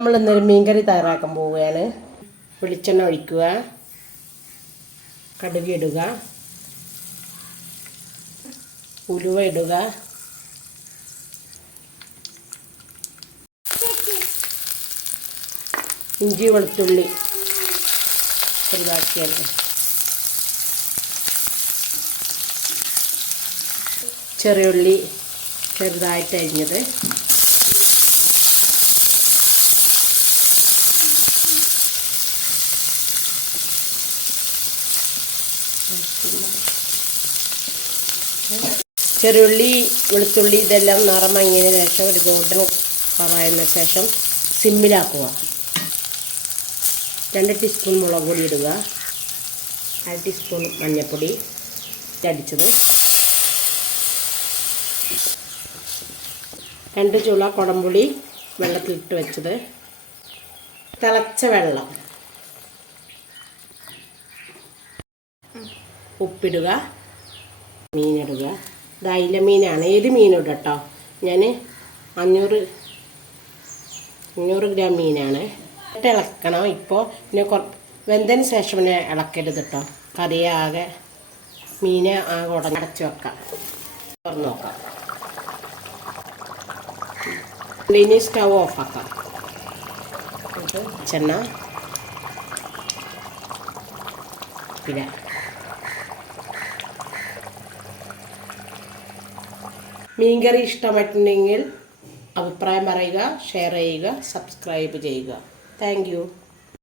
നമ്മൾ ഇന്നൊരു മീൻകറി തയ്യാറാക്കാൻ പോവുകയാണ്. വെളിച്ചെണ്ണ ഒഴിക്കുക. കടുക് ഇടുക. ഉലുവ ഇടുക. ഇഞ്ചി വെളുത്തുള്ളി ചെറുതാക്കിയാണ്. ചെറിയുള്ളി ചെറുതായിട്ട് അരിഞ്ഞത്. ചെറുള്ളി വെളുത്തുള്ളി ഇതെല്ലാം നിറം മങ്ങിയതിന് ശേഷം ഒരു ഗോൾഡൻ കളറായതിനു ശേഷം സിമ്മിലാക്കുക രണ്ട് ടീസ്പൂൺ മുളക് പൊടി ഇടുക. അര ടീസ്പൂൺ മഞ്ഞൾപ്പൊടി അടിച്ചത് രണ്ട് ചുള കുടംപുളി വെള്ളത്തിലിട്ട് വെച്ചത്. തിളച്ച വെള്ളം. ഉപ്പിടുക മീനിടുക. ഇത് മീനാണ്. ഏത് മീനും കേട്ടോ? ഞാൻ അഞ്ഞൂറ് അഞ്ഞൂറ് ഗ്രാം മീനാണ്. ഇട്ട് ഇളക്കണം. ഇപ്പോൾ പിന്നെ കുറ വെന്തതിന് ശേഷം പിന്നെ ഇളക്കരുത് കേട്ടോ. കറിയാകെ മീനെ ആകെ ഉടഞ്ഞടച്ച് വെക്കാം. തുറന്ന് നോക്കാം. ഇനി സ്റ്റവ് ഓഫാക്കാം ചെണ്ണ പിന്നെ മീൻകറി ഇഷ്ടമായിട്ടുണ്ടെങ്കിൽ അഭിപ്രായം പറയുക ഷെയർ ചെയ്യുക സബ്സ്ക്രൈബ് ചെയ്യുക. താങ്ക്